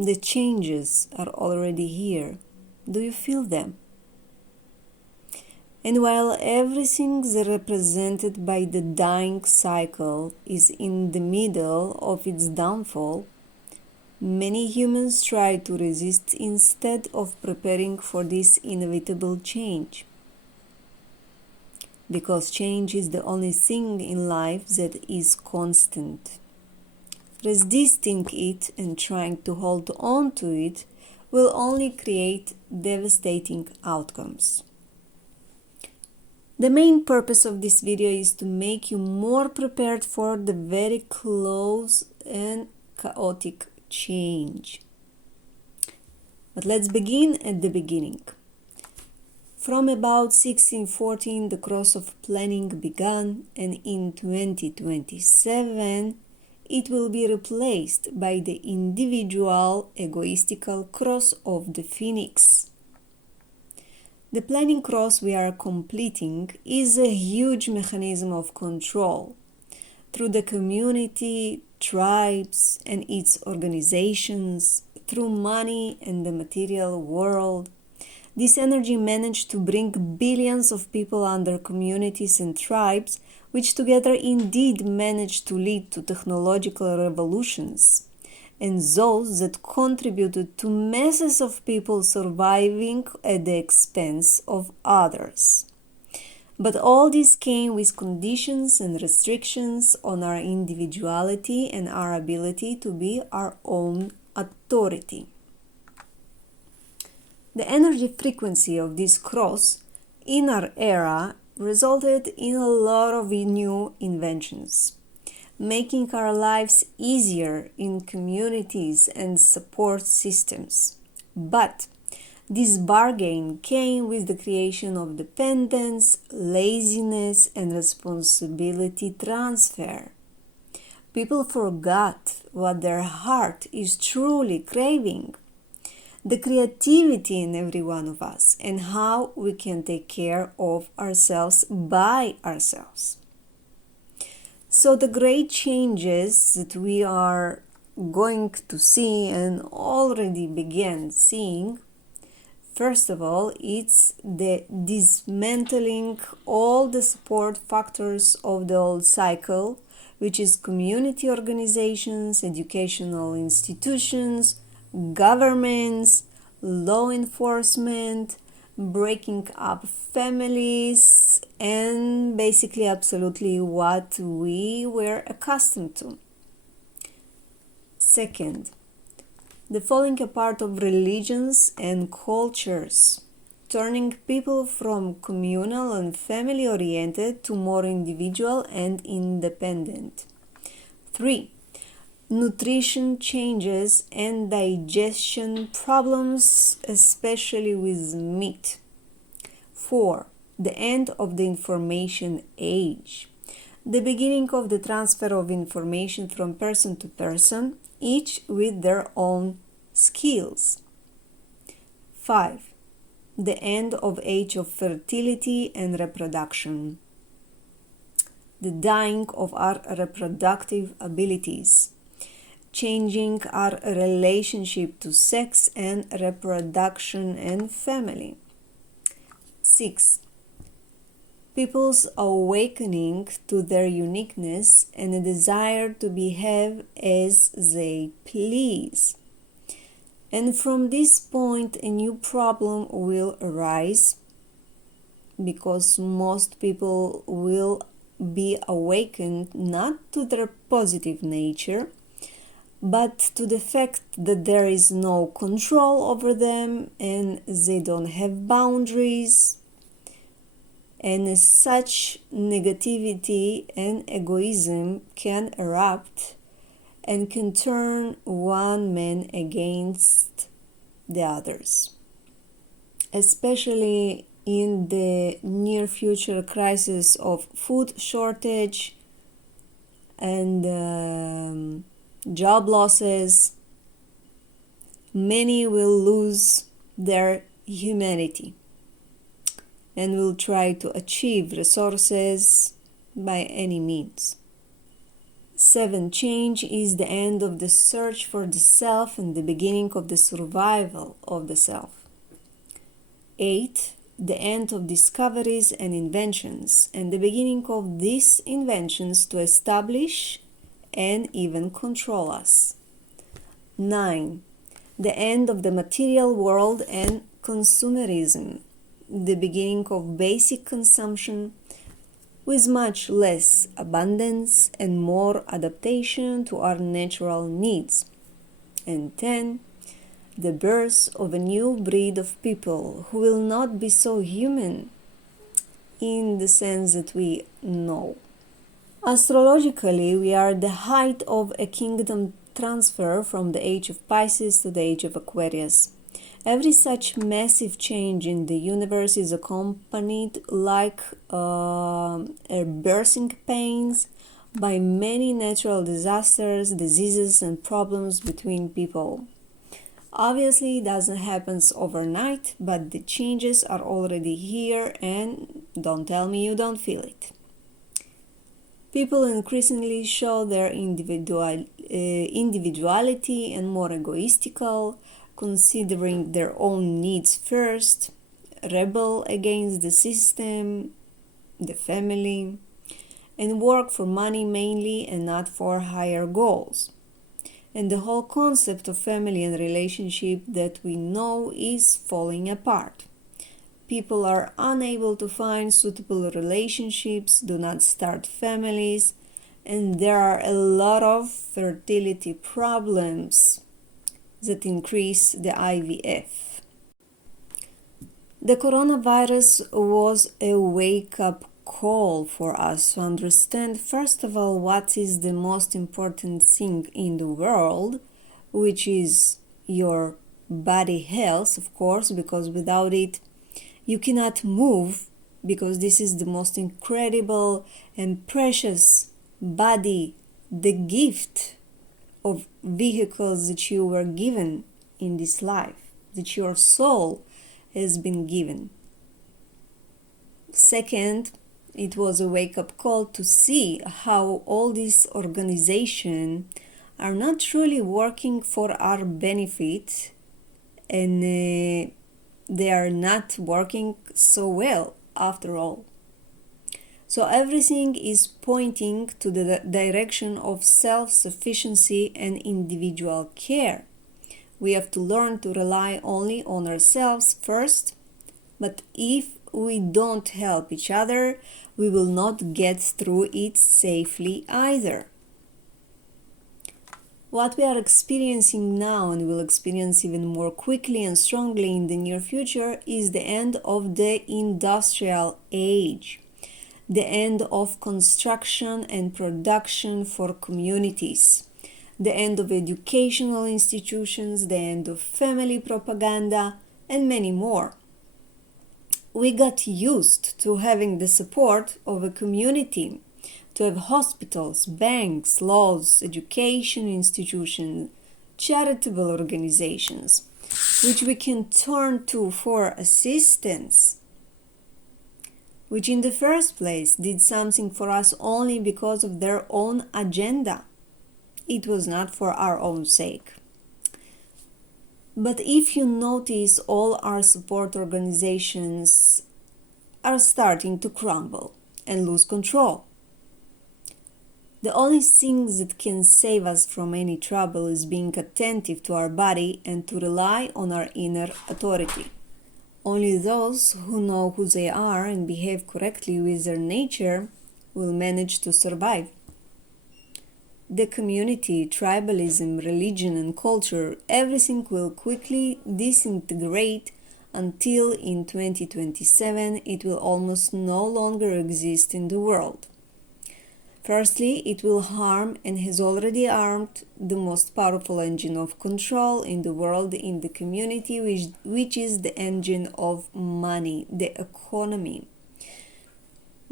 The changes are already here. Do you feel them? And while everything represented by the dying cycle is in the middle of its downfall, many humans try to resist instead of preparing for this inevitable change. Because change is the only thing in life that is constant. Resisting it and trying to hold on to it will only create devastating outcomes. The main purpose of this video is to make you more prepared for the very close and chaotic change. But let's begin at the beginning. From about 1614, the cross of planning began, and in 2027, it will be replaced by the individual egoistical cross of the phoenix. The planning cross we are completing is a huge mechanism of control through the community, tribes, and its organizations, through money and the material world. This energy managed to bring billions of people under communities and tribes, which together indeed managed to lead to technological revolutions, and those that contributed to masses of people surviving at the expense of others. But all this came with conditions and restrictions on our individuality and our ability to be our own authority. The energy frequency of this cross in our era resulted in a lot of new inventions, making our lives easier in communities and support systems. But this bargain came with the creation of dependence, laziness, and responsibility transfer. People forgot what their heart is truly craving. The creativity in every one of us, and how we can take care of ourselves by ourselves. So the great changes that we are going to see and already began seeing, first of all, it's the dismantling all the support factors of the old cycle, which is community organizations, educational institutions, governments, law enforcement, breaking up families, and basically absolutely what we were accustomed to. Second, the falling apart of religions and cultures, turning people from communal and family-oriented to more individual and independent. 3. Nutrition changes and digestion problems, especially with meat. 4. The end of the information age. The beginning of the transfer of information from person to person, each with their own skills. 5. The end of age of fertility and reproduction. The dying of our reproductive abilities. Changing our relationship to sex and reproduction and family. 6. People's awakening to their uniqueness and a desire to behave as they please. And from this point, a new problem will arise, because most people will be awakened not to their positive nature, but to the fact that there is no control over them and they don't have boundaries. And as such, negativity and egoism can erupt and can turn one man against the others. Especially in the near future crisis of food shortage and job losses, many will lose their humanity and will try to achieve resources by any means. 7. Change is the end of the search for the self and the beginning of the survival of the self. 8. The end of discoveries and inventions and the beginning of these inventions to establish and even control us. 9. The end of the material world and consumerism, the beginning of basic consumption with much less abundance and more adaptation to our natural needs. And 10. The birth of a new breed of people who will not be so human in the sense that we know. Astrologically, we are at the height of a kingdom transfer from the age of Pisces to the age of Aquarius. Every such massive change in the universe is accompanied, like birthing pains, by many natural disasters, diseases, and problems between people. Obviously, it doesn't happen overnight, but the changes are already here, and don't tell me you don't feel it. People increasingly show their individuality and more egoistical, considering their own needs first, rebel against the system, the family, and work for money mainly and not for higher goals. And the whole concept of family and relationship that we know is falling apart. People are unable to find suitable relationships, do not start families, and there are a lot of fertility problems that increase the IVF. The coronavirus was a wake-up call for us to understand, first of all, what is the most important thing in the world, which is your body health, of course, because without it you cannot move, because this is the most incredible and precious body, the gift of vehicles that you were given in this life, that your soul has been given. Second, it was a wake-up call to see how all these organizations are not truly working for our benefit, and they are not working so well after all. So everything is pointing to the direction of self-sufficiency and individual care. We have to learn to rely only on ourselves first, but if we don't help each other, we will not get through it safely either. What we are experiencing now and will experience even more quickly and strongly in the near future is the end of the industrial age, the end of construction and production for communities, the end of educational institutions, the end of family propaganda, and many more. We got used to having the support of a community, to have hospitals, banks, laws, education institutions, charitable organizations, which we can turn to for assistance, which in the first place did something for us only because of their own agenda. It was not for our own sake. But if you notice, all our support organizations are starting to crumble and lose control. The only thing that can save us from any trouble is being attentive to our body and to rely on our inner authority. Only those who know who they are and behave correctly with their nature will manage to survive. The community, tribalism, religion, and culture, everything will quickly disintegrate until in 2027 it will almost no longer exist in the world. Firstly, it will harm and has already harmed the most powerful engine of control in the world, in the community, which is the engine of money, the economy.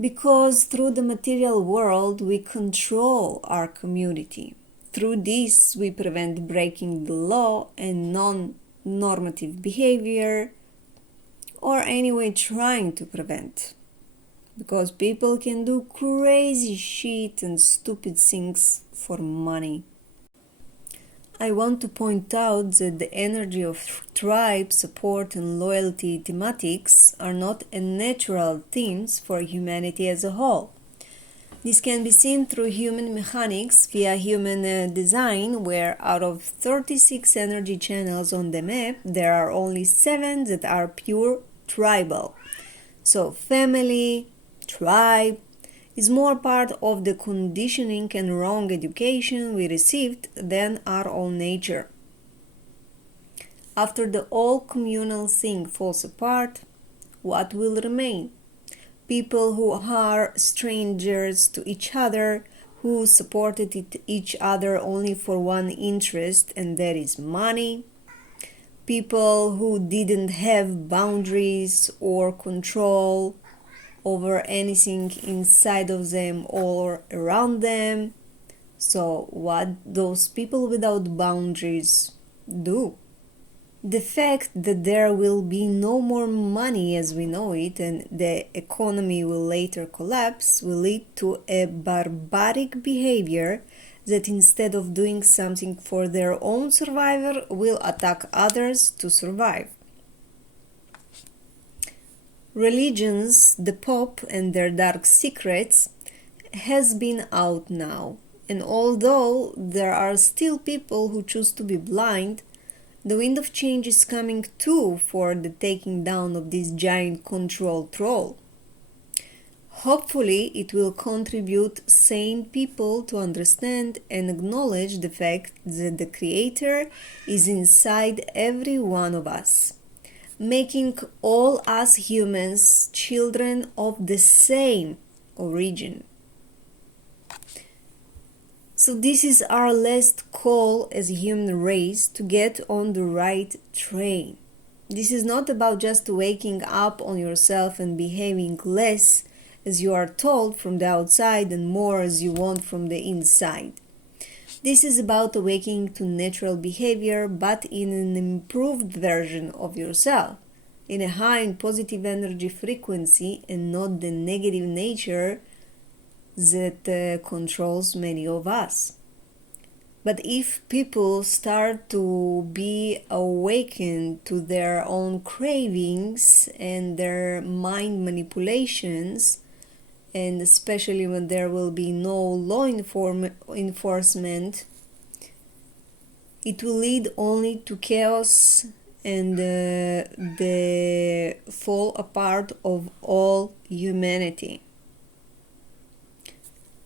Because through the material world, we control our community. Through this, we prevent breaking the law and non-normative behavior, or anyway trying to prevent. because people can do crazy shit and stupid things for money. I want to point out that the energy of tribe, support, and loyalty thematics are not natural themes for humanity as a whole. This can be seen through human mechanics via human design, where out of 36 energy channels on the map, there are only 7 that are pure tribal. So family, tribe, is more part of the conditioning and wrong education we received than our own nature. After the all communal thing falls apart, what will remain? People who are strangers to each other, who supported each other only for one interest, and that is money. People who didn't have boundaries or control over anything inside of them or around them. So what those people without boundaries do? The fact that there will be no more money as we know it and the economy will later collapse will lead to a barbaric behavior that instead of doing something for their own survival will attack others to survive. Religions, the Pope and their dark secrets has been out now, and although there are still people who choose to be blind, the wind of change is coming too for the taking down of this giant control troll. Hopefully it will contribute sane people to understand and acknowledge the fact that the Creator is inside every one of us, making all us humans children of the same origin. So this is our last call as a human race to get on the right train. This is not about just waking up on yourself and behaving less as you are told from the outside and more as you want from the inside. This is about awakening to natural behavior, but in an improved version of yourself, in a high and positive energy frequency and not the negative nature that controls many of us. But if people start to be awakened to their own cravings and their mind manipulations, and especially when there will be no law enforcement, it will lead only to chaos and the fall apart of all humanity.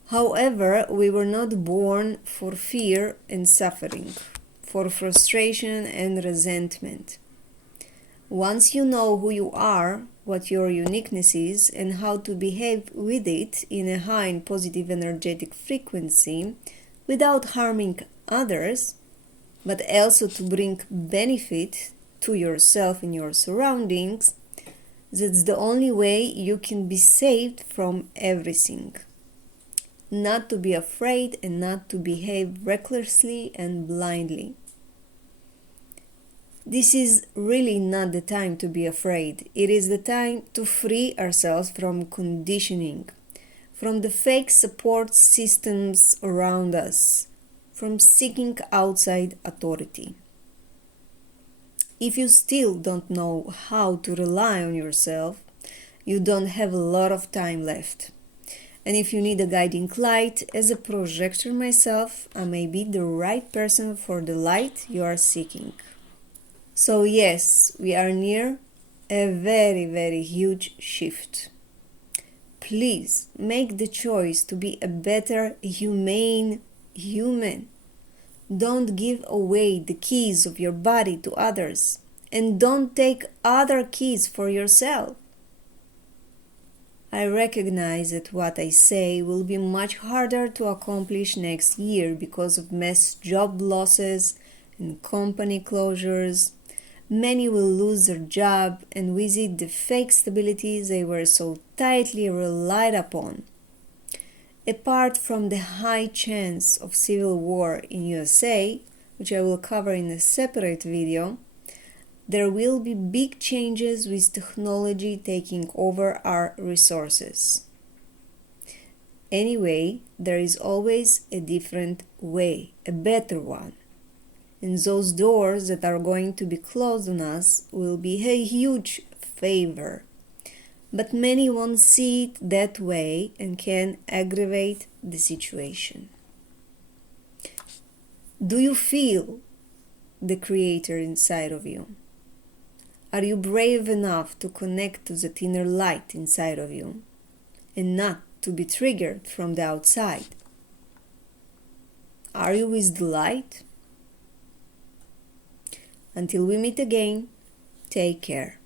However, we were not born for fear and suffering, for frustration and resentment. Once you know who you are, what your uniqueness is, and how to behave with it in a high and positive energetic frequency without harming others, but also to bring benefit to yourself and your surroundings, that's the only way you can be saved from everything. Not to be afraid and not to behave recklessly and blindly. This is really not the time to be afraid. It is the time to free ourselves from conditioning, from the fake support systems around us, from seeking outside authority. If you still don't know how to rely on yourself, you don't have a lot of time left. And if you need a guiding light, as a projector myself, I may be the right person for the light you are seeking. So yes, we are near a very, very huge shift. Please make the choice to be a better, humane human. Don't give away the keys of your body to others, and don't take other keys for yourself. I recognize that what I say will be much harder to accomplish next year because of mass job losses and company closures. Many will lose their job, and with it the fake stability they were so tightly relied upon. Apart from the high chance of civil war in USA, which I will cover in a separate video, there will be big changes with technology taking over our resources. Anyway, there is always a different way, a better one. And those doors that are going to be closed on us will be a huge favor. But many won't see it that way and can aggravate the situation. Do you feel the Creator inside of you? Are you brave enough to connect to that inner light inside of you and not to be triggered from the outside? Are you with the light? Until we meet again, take care.